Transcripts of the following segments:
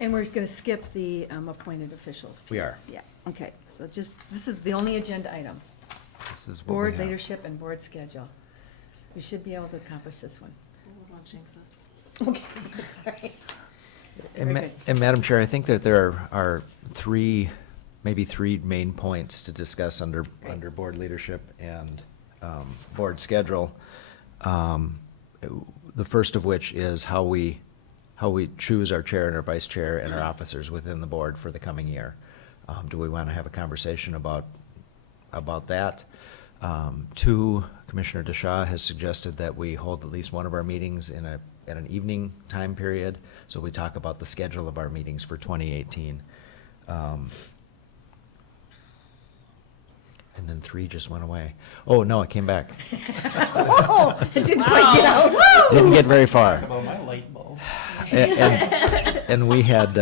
And we're going to skip the appointed officials piece. We are. Yeah, okay. So just, this is the only agenda item. This is what we Board have. leadership and board schedule. We should be able to accomplish this one. Don't jinx us. Okay, sorry. And, Very good. and Madam Chair, I think that there are maybe three main points to discuss under board leadership and board schedule. The first of which is how we choose our chair and our vice chair and our officers within the board for the coming year. Do we want to have a conversation about that? Two, Commissioner DeShaw has suggested that we hold at least one of our meetings in an evening time period, so we talk about the schedule of our meetings for 2018. And then three just went away. Oh, no, it came back. Oh, it didn't quite get out. Didn't get very far. About my light bulb. And we had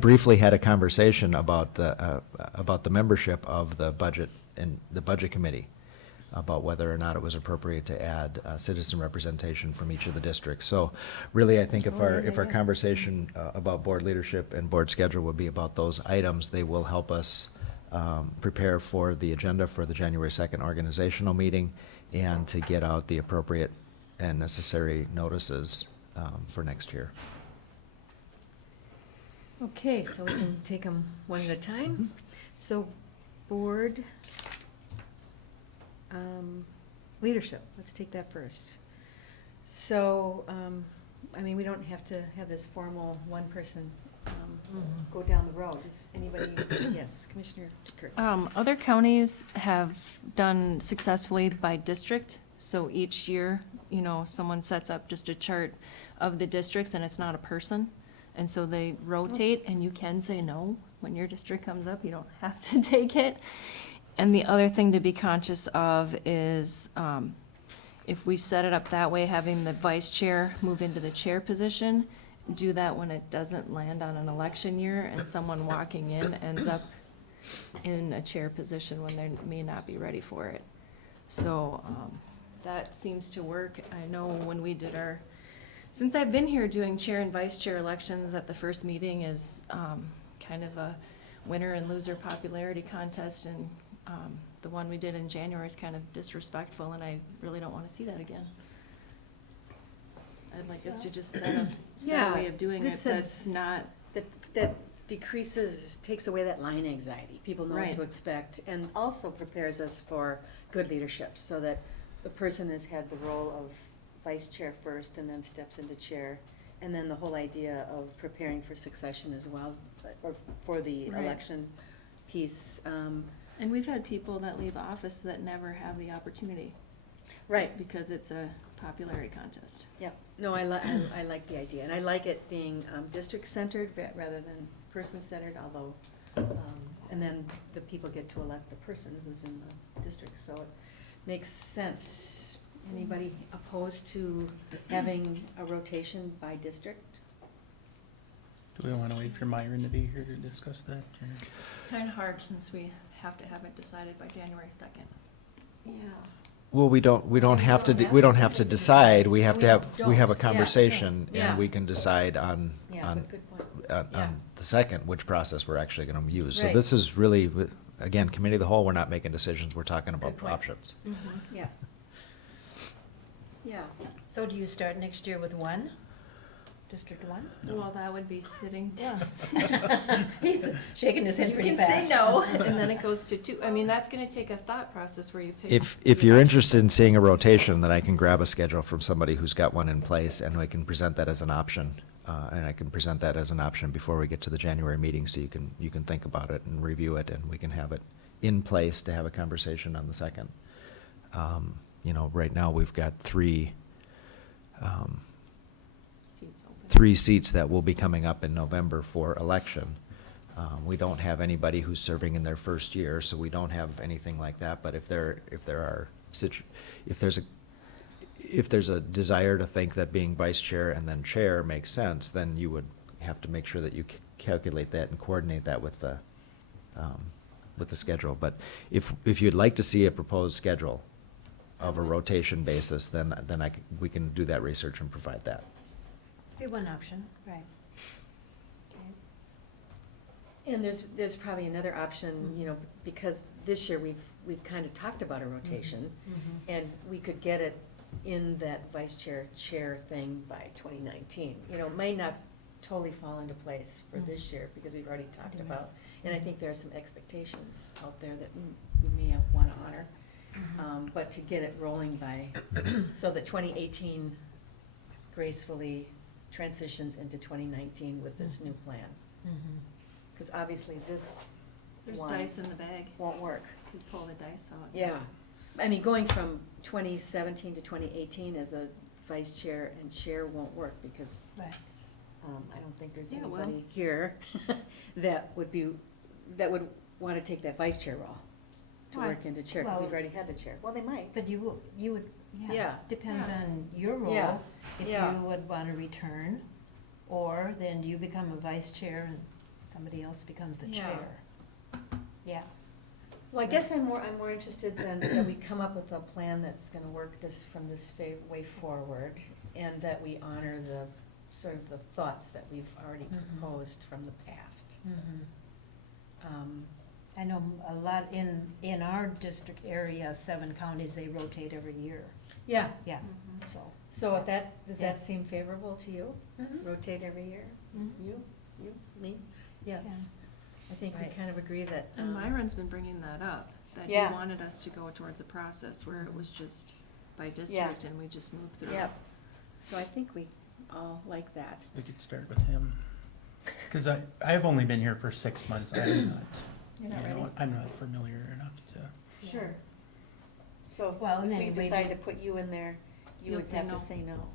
briefly had a conversation about the membership of the budget and the budget committee, about whether or not it was appropriate to add citizen representation from each of the districts. So really, I think if our conversation about board leadership and board schedule would be about those items, they will help us prepare for the agenda for the January 2nd organizational meeting and to get out the appropriate and necessary notices for next year. Okay, so we can take them one at a time. So, board leadership, let's take that first. So, I mean, we don't have to have this formal one person go down the road. Does anybody, yes, Commissioner Kirk? Other counties have done successfully by district, so each year, you know, someone sets up just a chart of the districts, and it's not a person. And so they rotate, and you can say no when your district comes up, you don't have to take it. And the other thing to be conscious of is, if we set it up that way, having the vice chair move into the chair position, do that when it doesn't land on an election year and someone walking in ends up in a chair position when they may not be ready for it. So, that seems to work. I know when we did since I've been here, doing chair and vice chair elections at the first meeting is, kind of a winner and loser popularity contest, and, the one we did in January is kind of disrespectful, and I really don't wanna see that again. I'd like us to just set a way of doing it this that's sets- not, That decreases, takes away that line anxiety. People know what Right. to expect, and also prepares us for good leadership, so that the person has had the role of vice chair first and then steps into chair. And then the whole idea of preparing for succession as well, or for the Right. election piece. and we've had people that leave office that never have the opportunity Right, because it's a popularity contest. yeah. No, I like the idea, and I like it being district-centered rather than person-centered, although, and then the people get to elect the person who's in the district, so it makes sense. Anybody opposed to having a rotation by district? Do we want to wait for Myron to be here to discuss that? or- Kinda hard since we have to have it decided by January 2nd. Yeah. Well, we don't have to decide, we have a Yeah, conversation, yeah. and we can decide on Yeah, good point. on Yeah. the second, which process we're actually gonna use. So Right. this is really, again, committee of the whole, we're not making decisions, we're talking about Good point. options. Yeah. Yeah. So do you start next year with one? District one? Well, that would be sitting. He's shaking his head You pretty can fast. say no, and then it goes to two. I mean, that's gonna take a thought process where you pick. If you're interested in seeing a rotation, then I can grab a schedule from somebody who's got one in place, and we can present that as an option. And I can present that as an option before we get to the January meeting, so you can think about it and review it, and we can have it in place to have a conversation on the second. You know, right now, we've got three seats that will be coming up in November for election. We don't have anybody who's serving in their first year, so we don't have anything like that. But if there's a desire to think that being vice chair and then chair makes sense, then you would have to make sure that you calculate that and coordinate that with the schedule. But if you'd like to see a proposed schedule of a rotation basis, then we can do that research and provide that. Be one option, right. And there's probably another option, you know, because this year we've kind of talked about a rotation, and we could get it in that vice chair thing by 2019. You know, it may not totally fall into place for this year, because we've already talked about, and I think there are some expectations out there that we may want to honor. But to get it rolling by, so that 2018 gracefully transitions into 2019 with this new plan. Because obviously this There's one dice in the bag. won't work. You pull the dice out. Yeah, I mean, going from 2017 to 2018 as a vice chair and chair won't work, because Right. I don't think there's Yeah, well. anybody here that would want to take that vice chair role to Why? work into chair, because we've Well- already had the chair. Well, they might. But you would, Yeah. yeah, depends Yeah. on your Yeah. role, if Yeah. you would want to return, or then you become a vice chair and somebody else becomes the Yeah. chair. Yeah. Well, I guess I'm more interested than that we come up with a plan that's gonna work from this way forward, and that we honor the, sort of the thoughts that we've already proposed from the past. I know a lot in our district area, 7 counties, they rotate every year, Yeah, yeah, Mhm. so. so does Yeah. that seem favorable to you? Rotate every year? Mhm. You, me? Yes. I think we Right. kind of agree that. And Myron's been bringing that up, that he Yeah. wanted us to go towards a process where it was just by district and we just moved through. Yep, so I think we all like that. We could start with him. Because I've only been here for 6 months. I'm not, You're not ready? I'm not familiar enough to. Sure. So Well, if and we then decide to maybe- put you in there, you You'll would say have to no. say no,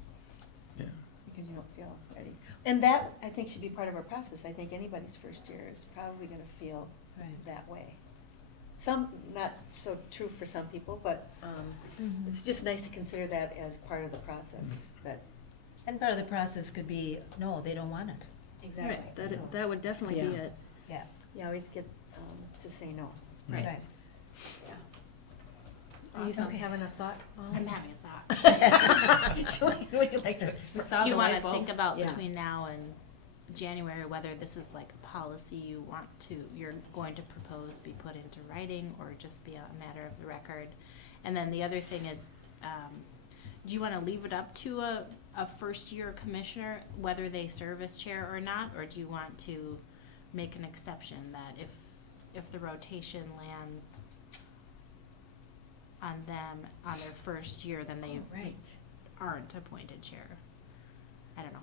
Yeah. because you don't feel ready. And that, I think, should be part of our process. I think anybody's first year is probably gonna feel Right. that way. Some, not so true for some people, but, it's just nice to consider that as part of the process, that. And part of the process could be, no, they don't want it, Right, So, that would definitely be Yeah. it. yeah, You always get, to say no. Right. right. Yeah. You Awesome. don't have enough thought? I'm having a thought. Julie, would you like to We express? saw Do you the want light to bulb. think about Yeah. between now and January, whether this is like a policy you're going to propose be put into writing, or just be a matter of the record? And then the other thing is, do you want to leave it up to a first-year commissioner, whether they serve as chair or not? Or do you want to make an exception that if the rotation lands on them on their first year, then they Right. aren't appointed chair? I don't know.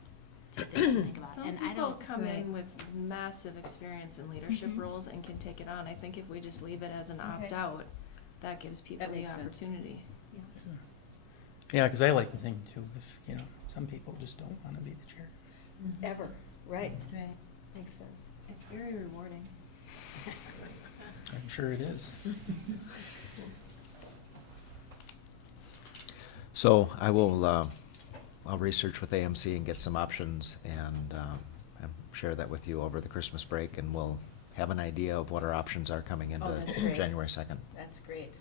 Two things to think about. Some And I people don't, come Right. in with massive experience in leadership Mhm. roles and can take it on. I think if we just leave it as an Okay. opt-out, that gives people the makes sense. opportunity. Yeah, because I like to think too, if, some people just don't want to be the chair. Ever, right, Right. makes sense. It's very rewarding. I'm sure it is. So I will, I'll research with AMC and get some options and share that with you over the Christmas break, and we'll have an idea of what our options are coming into that's great. January 2nd. That's great.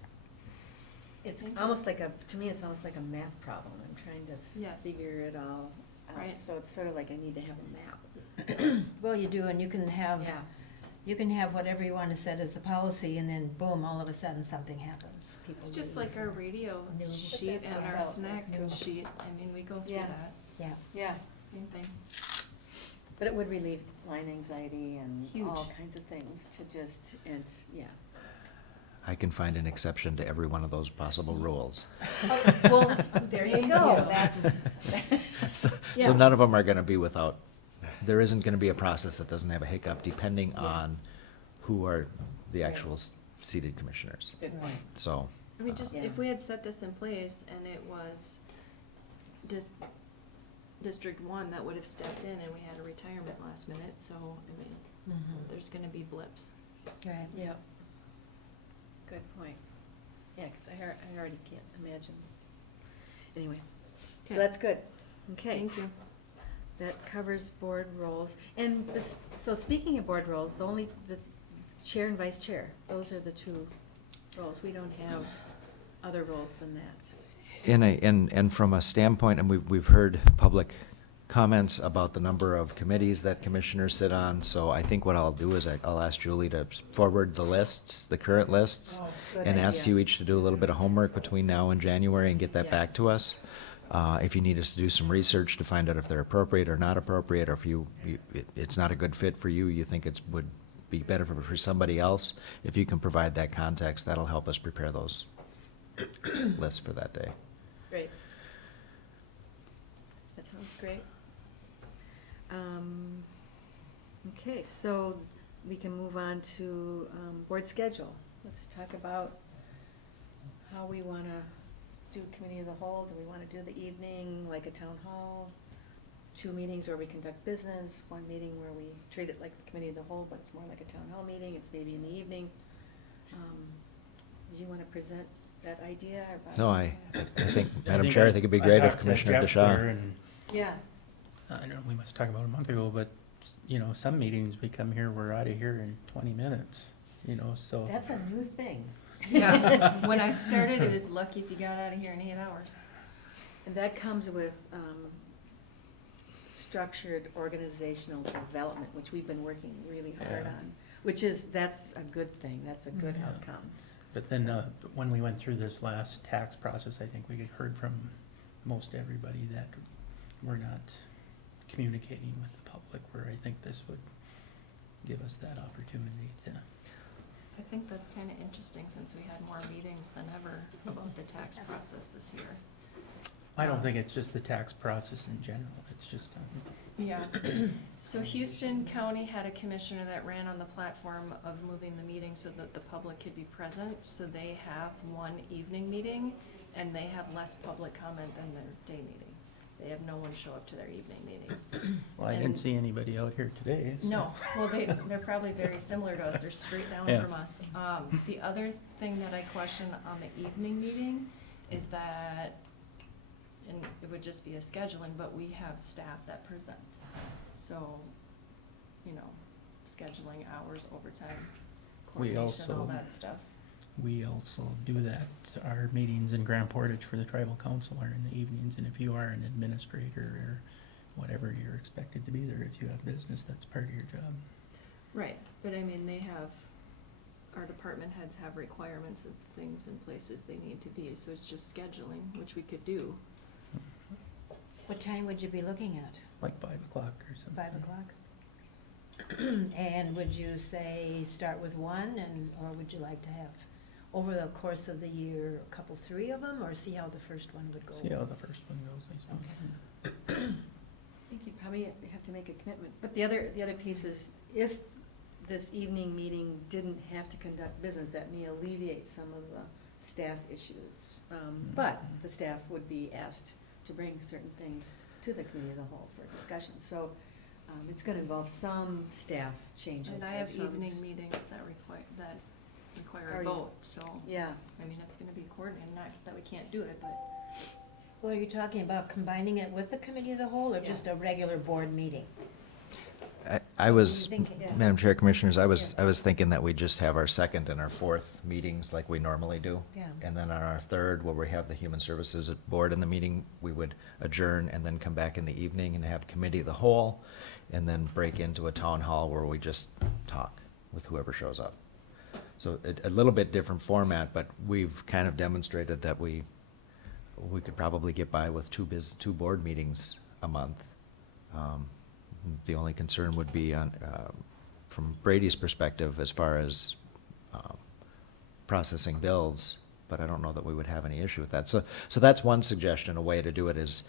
It's Thank you. almost like to me, it's almost like a math problem. I'm trying to Yes. figure it all out. Right. So it's sort of like I need to have a map. Well, you do, and you can have, Yeah, you can have whatever you want to set as a policy, and then boom, all of a sudden, something happens. It's People just leave like our or- radio New- sheet and our Yeah. snack New- sheet. I mean, we go through Yeah. that. Yeah, yeah, Same thing. but it would relieve line anxiety and all Huge. kinds of things to just, and, yeah. I can find an exception to every one of those possible rules. Well, there you Thank go, you. that's. So Yeah. none of them are gonna be without, there isn't gonna be a process that doesn't have a hiccup, depending Yeah. on who are the Right. actual seated commissioners. Good point. So, I mean, just, Yeah. if we had set this in place and it was District 1 that would have stepped in and we had a retirement last minute, so, I mean, there's gonna be blips. right. Yep. Good point. Yeah, because I already can't imagine. Anyway, so Okay. that's good. Okay. Thank you. That covers board roles. And so speaking of board roles, the chair and vice chair, those are the two roles. We don't have other roles than that. and from a standpoint, and we've heard public comments about the number of committees that commissioners sit on, so I think what I'll do is I'll ask Julie to forward the lists, the current lists, Oh, good and ask idea. you each to do a little bit of homework between now and January and get that Yeah. back to us. If you need us to do some research to find out if they're appropriate or not appropriate, or if it's not a good fit for you, you think would be better for somebody else, if you can provide that context, that'll help us prepare those lists for that day. Great. That sounds great. Okay, so we can move on to board schedule. Let's talk about how we want to do committee of the whole. Do we want to do the evening like a town hall? 2 meetings where we conduct business, 1 meeting where we treat it like the committee of the whole, but it's more like a town hall meeting, it's maybe in the evening. Did you want to present that idea about? No, I think, I Madam think Chair, I think it'd be great if talked to Commissioner Jeff there, DeShaw. and Yeah, I don't know, we must talk about a month ago, but, you know, some meetings we come here, we're out of here in 20 minutes, you know, so. That's a new thing. Yeah, when I started, it was lucky if you got out of here in 8 hours. and that comes with structured organizational development, which we've been working really hard Yeah. on, that's a good thing, that's a good Yeah. outcome. But then, when we went through this last tax process, I think we heard from most everybody that we're not communicating with the public, where I think this would give us that opportunity to. I think that's kind of interesting since we had more meetings than ever about the tax process this year. I don't think it's just the tax process in general, it's just, Yeah. So Houston County had a commissioner that ran on the platform of moving the meeting so that the public could be present. So they have 1 evening meeting and they have less public comment than their day meeting. They have no one show up to their evening meeting. well, I didn't And- see anybody out here today, so. No, well, they're probably very similar to us, they're straight down Yeah. from us. The other thing that I question on the evening meeting is that, and it would just be a scheduling, but we have staff that present. So, you know, scheduling hours, overtime, We coordination, all also- that stuff. We also do that, our meetings in Grand Portage for the tribal council are in the evenings, and if you are an administrator or whatever, you're expected to be there if you have business, that's part of your job. Right, but I mean, our department heads have requirements of things and places they need to be, so it's just scheduling, which we could do. What time would you be looking at? Like 5 o'clock or something. 5 o'clock? And would you say start with 1, or would you like to have, over the course of the year, a couple, 3 of them, or see how the first one would go? See how the first one goes, I suppose. I think you probably have to make a commitment, but the other piece is, if this evening meeting didn't have to conduct business, that may alleviate some of the staff issues. But the staff would be asked to bring certain things to the committee of the whole for discussion, so it's gonna involve some staff changes. And I or have some evening meetings that require a Already- vote, so, Yeah, I mean, it's gonna be coordinated, not that we can't do it, but Well, are you talking about combining it with the committee of the whole, or Yeah. just a regular board meeting? I was, What are you thinking? Yeah. Madam Chair, Commissioners, I Yes. was thinking that we just have our 2nd and our 4th meetings like we normally do. Yeah. And then on our 3rd, where we have the Human Services Board in the meeting, we would adjourn and then come back in the evening and have committee of the whole, and then break into a town hall where we just talk with whoever shows up. So a little bit different format, but we've kind of demonstrated that we could probably get by with 2 board meetings a month. The only concern would be on, from Brady's perspective, as far as processing bills, but I don't know that we would have any issue with that. So that's one suggestion. A way to do it is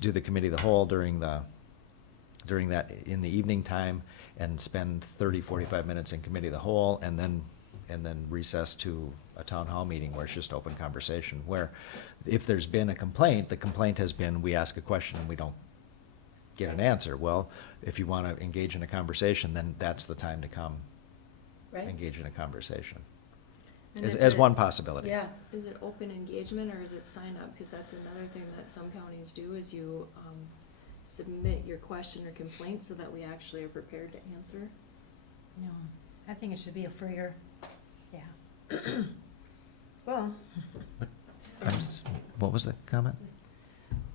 do the committee of the whole during that, in the evening time, and spend 30, 45 minutes in committee of the whole, and then recess to a town hall meeting where it's just open conversation, where if there's been a complaint, the complaint has been, we ask a question and we don't get an answer. Well, if you want to engage in a conversation, then that's the time to come right? engage in a conversation, And as is it- one possibility. Yeah, is it open engagement or is it sign up? Because that's another thing that some counties do, is you, submit your question or complaint so that we actually are prepared to answer. No, I think it should be a freer, yeah. Well. What was the comment?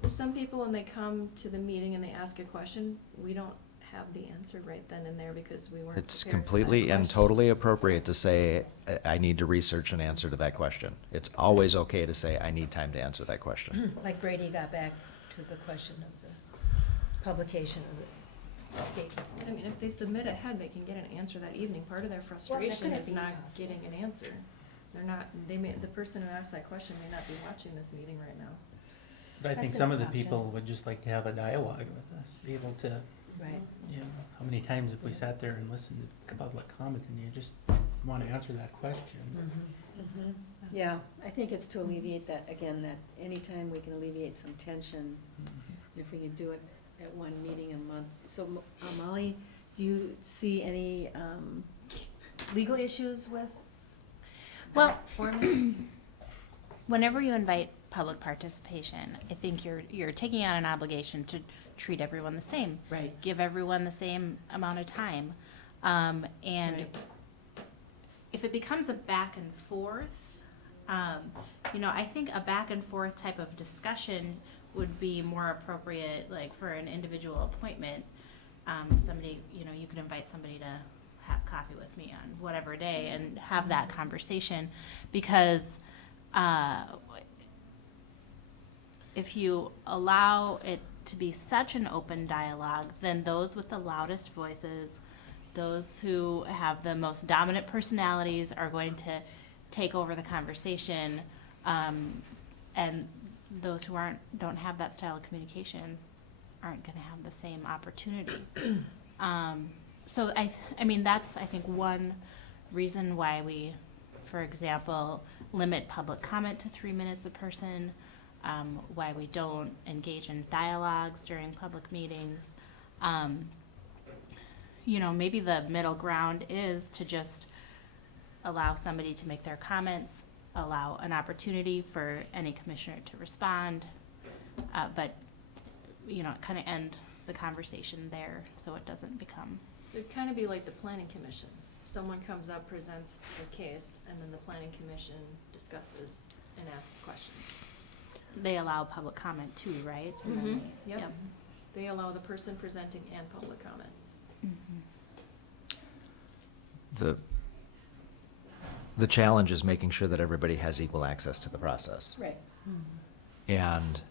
Some people, when they come to the meeting and they ask a question, we don't have the answer right then and there because we weren't It's prepared for that completely and question. totally appropriate to say, I need to research an answer to that question. It's always okay to say, I need time to answer that question. Like Brady got back to the question of the publication of the statement. I mean, if they submit ahead, they can get an answer that evening. Part of their frustration couldn't is be not possible. getting an answer. They're not, the person who asked that question may not be watching this meeting right now. But I think That's some an of the option. people would just like to have a dialogue with us, be able to, Right. you know, how many times if we sat there and listened to public comment and you just want to answer that question? Mm-hmm. Yeah, I think it's to alleviate that, again, that anytime we can alleviate some tension, if we can do it at one meeting a month. So Molly, do you see any legal issues with Well, that format? whenever you invite public participation, I think you're taking on an obligation to treat everyone the same. Right. Give everyone the same amount of time. And Right. if it becomes a back and forth, you know, I think a back and forth type of discussion would be more appropriate, like for an individual appointment. Somebody, you know, you could invite somebody to have coffee with me on whatever day and have that conversation, because if you allow it to be such an open dialogue, then those with the loudest voices, those who have the most dominant personalities are going to take over the conversation, and those who don't have that style of communication aren't gonna have the same opportunity. So I mean, that's, I think, one reason why we, for example, limit public comment to 3 minutes a person, why we don't engage in dialogues during public meetings. You know, maybe the middle ground is to just allow somebody to make their comments, allow an opportunity for any commissioner to respond, but, you know, kind of end the conversation there so it doesn't become. So it'd kind of be like the planning commission. Someone comes up, presents their case, and then the planning commission discusses and asks questions. They allow public comment too, right? And then Mhm. they- Yep. They allow the person presenting and public comment. Mhm. The challenge is making sure that everybody has equal access to the process. Right. And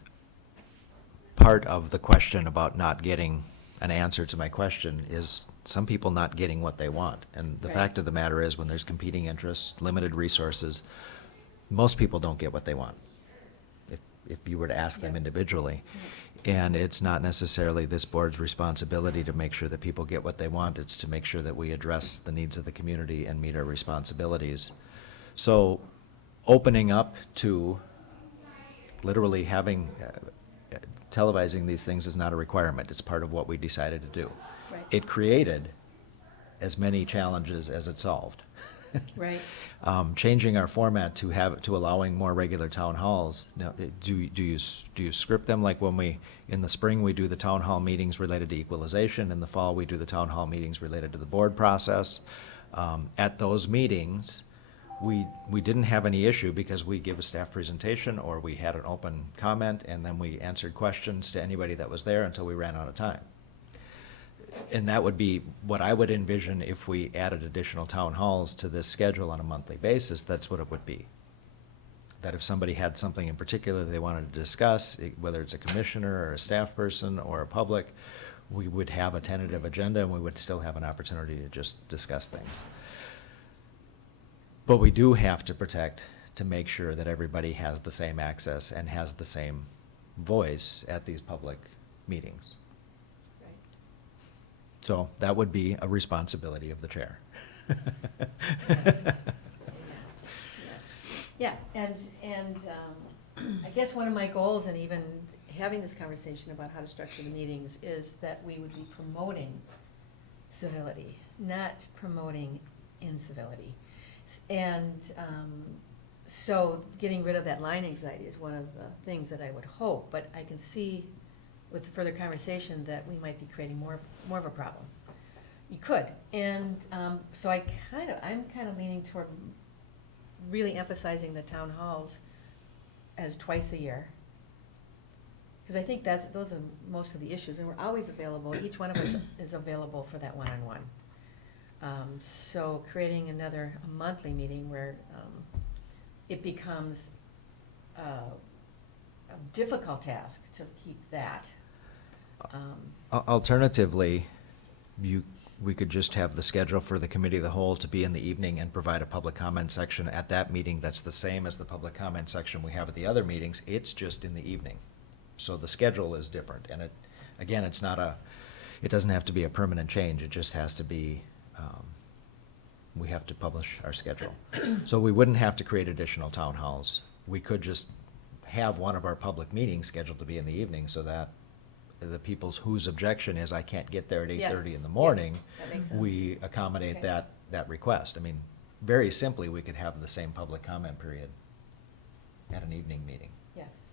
part of the question about not getting an answer to my question is some people not getting what they want. And the Right. fact of the matter is, when there's competing interests, limited resources, most people don't get what they want, if you were to ask them Yeah. individually. And it's not necessarily this board's responsibility to make sure that people get what they want. It's to make sure that we address the needs of the community and meet our responsibilities. So opening up to literally having, televising these things is not a requirement. It's part of what we decided to do. Right. It created as many challenges as it solved. Right. Changing our format to allowing more regular town halls. Now, do you script them like when in the spring, we do the town hall meetings related to equalization, in the fall, we do the town hall meetings related to the board process? At those meetings, we didn't have any issue because we give a staff presentation or we had an open comment and then we answered questions to anybody that was there until we ran out of time. And that would be what I would envision if we added additional town halls to this schedule on a monthly basis. That's what it would be. That if somebody had something in particular they wanted to discuss, whether it's a commissioner or a staff person or a public, we would have a tentative agenda and we would still have an opportunity to just discuss things. But we do have to protect, to make sure that everybody has the same access and has the same voice at these public meetings. Right. So that would be a responsibility of the chair. Yes. Yeah, and I guess one of my goals in even having this conversation about how to structure the meetings is that we would be promoting civility, not promoting incivility. And so getting rid of that line anxiety is one of the things that I would hope, but I can see with further conversation that we might be creating more of a problem. You could, and so I'm kind of leaning toward really emphasizing the town halls as twice a year. Because I think those are most of the issues, and we're always available, each one of us is available for that one-on-one. So creating a monthly meeting where it becomes a difficult task to keep that. Alternatively, we could just have the schedule for the committee of the whole to be in the evening and provide a public comment section at that meeting that's the same as the public comment section we have at the other meetings. It's just in the evening. So the schedule is different, and it doesn't have to be a permanent change, it just has to be, we have to publish our schedule. So we wouldn't have to create additional town halls. We could just have one of our public meetings scheduled to be in the evening, so that the people's whose objection is, I can't get there at Yeah. 8:30 in the morning, That makes sense. we accommodate Okay. that request. I mean, very simply, we could have the same public comment period at an evening meeting. Yes.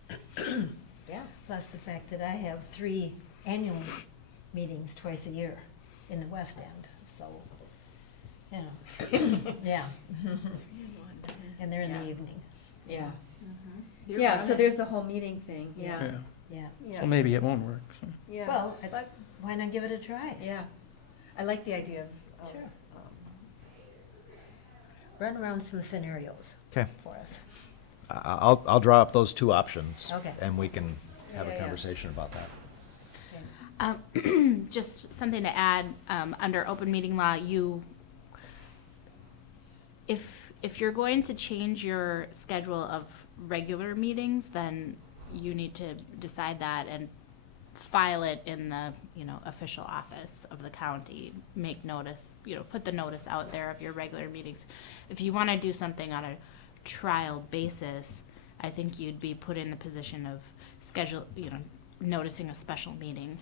Yeah. Plus the fact that I have 3 annual meetings twice a year in the West End, so, you know, yeah. And they're in the Yeah. evening, Yeah. You're Yeah, right. so there's the whole meeting thing, Yeah. yeah. yeah. Yeah. So maybe it won't work, so. Yeah. Well, But, why not give it a try? yeah, I like the idea of. Sure. um, Run around some scenarios Okay. for us. I'll draw up those 2 options. Okay. And we can have Yeah, a yeah. conversation about that. Just something to add, under open meeting law, if you're going to change your schedule of regular meetings, then you need to decide that and file it in the, official office of the county, make notice, put the notice out there of your regular meetings. If you wanna do something on a trial basis, I think you'd be put in the position of noticing a special meeting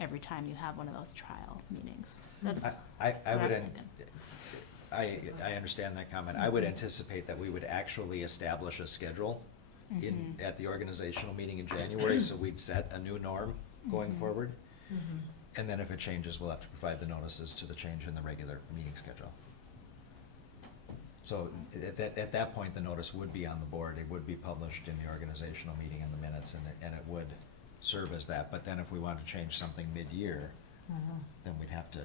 every time you have one of those trial meetings. That's I what I'm would, thinking. I understand that comment. I would anticipate that we would actually establish a schedule at the organizational meeting in January, so we'd set a new norm going forward. And then if it changes, we'll have to provide the notices to the change in the regular meeting schedule. So at that point, the notice would be on the board, it would be published in the organizational meeting in the minutes, and it would serve as that. But then if we want to change something mid-year, then we'd have to,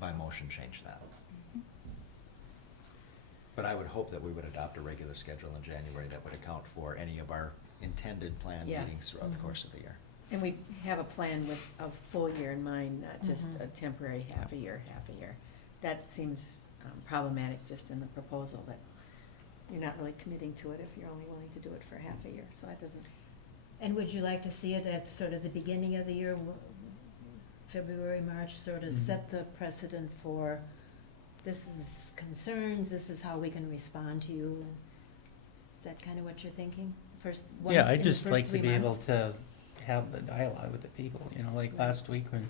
by motion, change that. But I would hope that we would adopt a regular schedule in January that would account for any of our intended planned meetings Yes. throughout the course of the year. And we have a plan with a full year in mind, not just Mhm. a temporary half a year. That seems problematic just in the proposal, that you're not really committing to it if you're only willing to do it for half a year, so that doesn't. And would you like to see it at sort of the beginning of the year, February, March, sort of Mhm. set the precedent for, this is concerns, this is how we can respond to you? Is that kind of what you're thinking? Yeah, in I'd the just first like to 3 be able months? to have the dialogue with the people, like last week when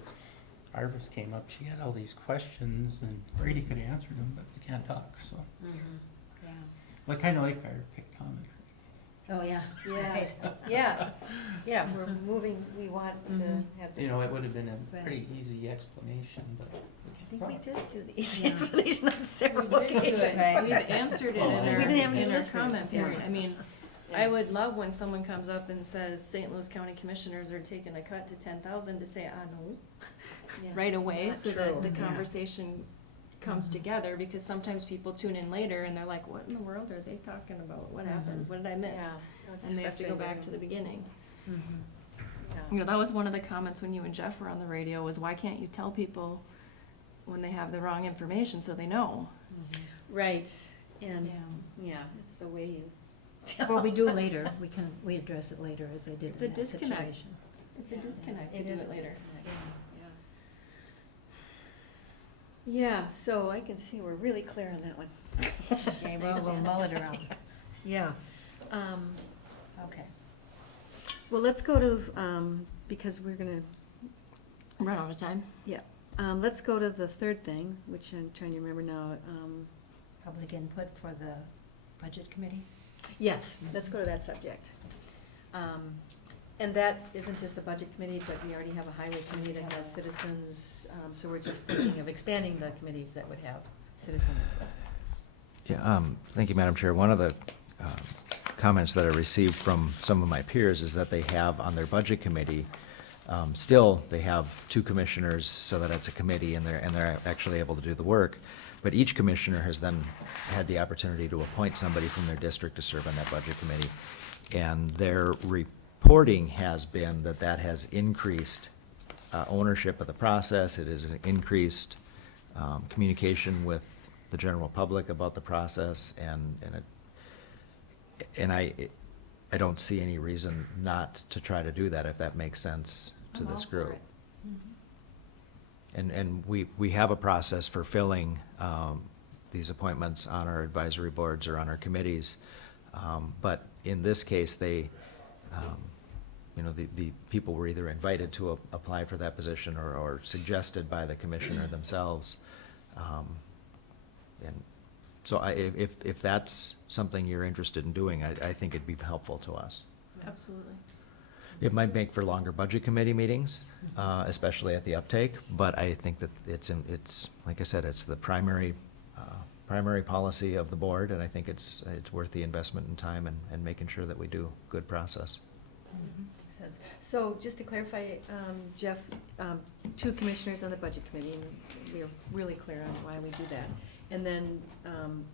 Arvis came up, she had all these questions and Brady could answer them, but we can't talk, so. Mhm. Yeah. I kinda like our Pictometry. Oh, yeah. Yeah, Right. yeah, we're moving, we want to Mhm. have the. It would have been a Right. pretty easy explanation, but we I can't think we talk. did do the easy Yeah. explanation on several We did do occasions. it. Right. We've answered it Oh. in We our, didn't have any in our listeners. comment period. Yeah. I mean, Yeah. I would love when someone comes up and says St. Louis County Commissioners are taking a cut to 10,000 to say, no, Yeah, right it's away, not so true. that the Yeah. conversation comes Mhm. together, because sometimes people tune in later and they're like, what in the world are they talking about? What happened? Mhm. What did I miss? Yeah, it's And they have to go frustrating. back to the beginning. Mhm. You know, that was one of the comments when you and Jeff were on the radio, was why can't you tell people when they have the wrong information so they know? Mhm. Right, and, yeah, it's the way you. Well, we do later, we address it later as they did It's in a that disconnect. situation. It's a disconnect to It do is it a later. disconnect, yeah, so I can see we're really clear on that one. Okay, well, we'll mull it around. Yeah. Okay. Well, let's go to, because we're gonna, Run out of time. let's go to the third thing, which I'm trying to remember now. Public input for the budget committee? Yes, let's go to that subject. And that isn't just the budget committee, but we already have a highway committee that has citizens, so we're just thinking of expanding the committees that would have citizen input. Yeah, thank you, Madam Chair. One of the comments that I received from some of my peers is that they have on their budget committee, still, they have 2 commissioners so that it's a committee and they're actually able to do the work. But each commissioner has then had the opportunity to appoint somebody from their district to serve on that budget committee. And their reporting has been that that has increased ownership of the process. It has increased communication with the general public about the process, and I don't see any reason not to try to do that if that makes sense to I'm this all for group. it. And we have a process for filling these appointments on our advisory boards or on our committees. But in this case, they, the people were either invited to apply for that position or suggested by the commissioner themselves. And so if that's something you're interested in doing, I think it'd be helpful to us. Absolutely. It might make for longer budget committee meetings, especially at the uptake, but I think that it's, like I said, it's the primary policy of the board, and I think it's worth the investment in time and making sure that we do good process. Makes sense. So just to clarify, Jeff, 2 commissioners on the budget committee, and we are really clear on why we do that. And then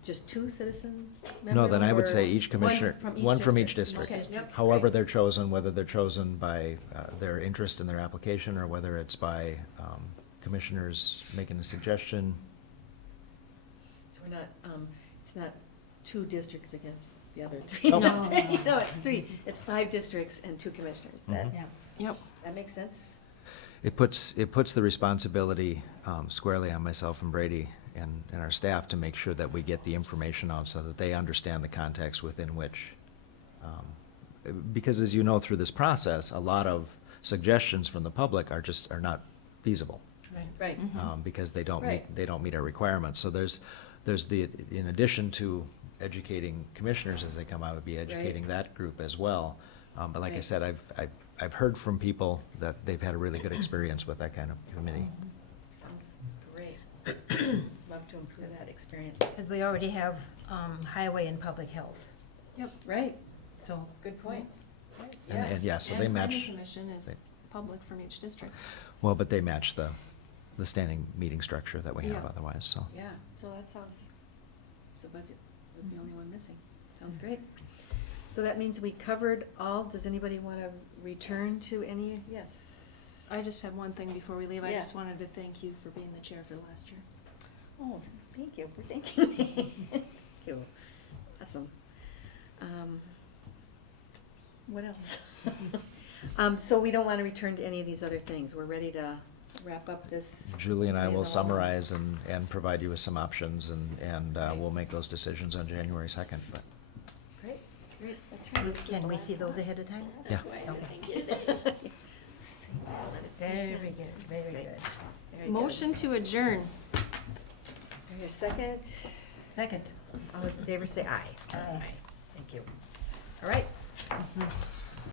just 2 citizen members? No, then I would or say each commissioner, one from each district. Okay, yep, However right. they're chosen, whether they're chosen by their interest in their application or whether it's by commissioners making a suggestion. So we're not, it's not 2 districts against the other 3. Oh. No, it's 3. It's 5 districts and 2 commissioners. That, Mhm. Yeah. Yep. that makes sense? It puts the responsibility squarely on myself and Brady and our staff to make sure that we get the information out so that they understand the context within which, because as you know, through this process, a lot of suggestions from the public are not feasible, Right. because they don't Right. meet our requirements. So there's in addition to educating commissioners as they come out, would be educating that group as well. But like I Right. said, I've heard from people that they've had a really good experience with that kind of committee. Sounds great. Love to improve that experience. Because we already have highway and public health, Yep, right. so. Good point. Right, And yeah, so they And planning match, commission is they- public from each district. well, but they match the standing meeting structure that we have Yeah. otherwise, so. Yeah, so that sounds, so budget was the only one missing. Sounds great. So that means we covered all, does anybody want to return to any, yes? I just have one thing before we leave. I Yeah. just wanted to thank you for being the chair for last year. Oh, thank you for thanking me. Thank you. Awesome. What else? So we don't want to return to any of these other things. We're ready to wrap up this. Julie and I will Yeah. summarize and provide you with some options and we'll make those decisions on January 2nd, but. Great, great, that's right. This is Can the we last see those one. ahead of time? Yeah. why I Okay. thank you. Very good, That's very great. good. Very good. Motion to adjourn. Is there a second? Second. All those in favor say aye. Aye. Thank you. All right.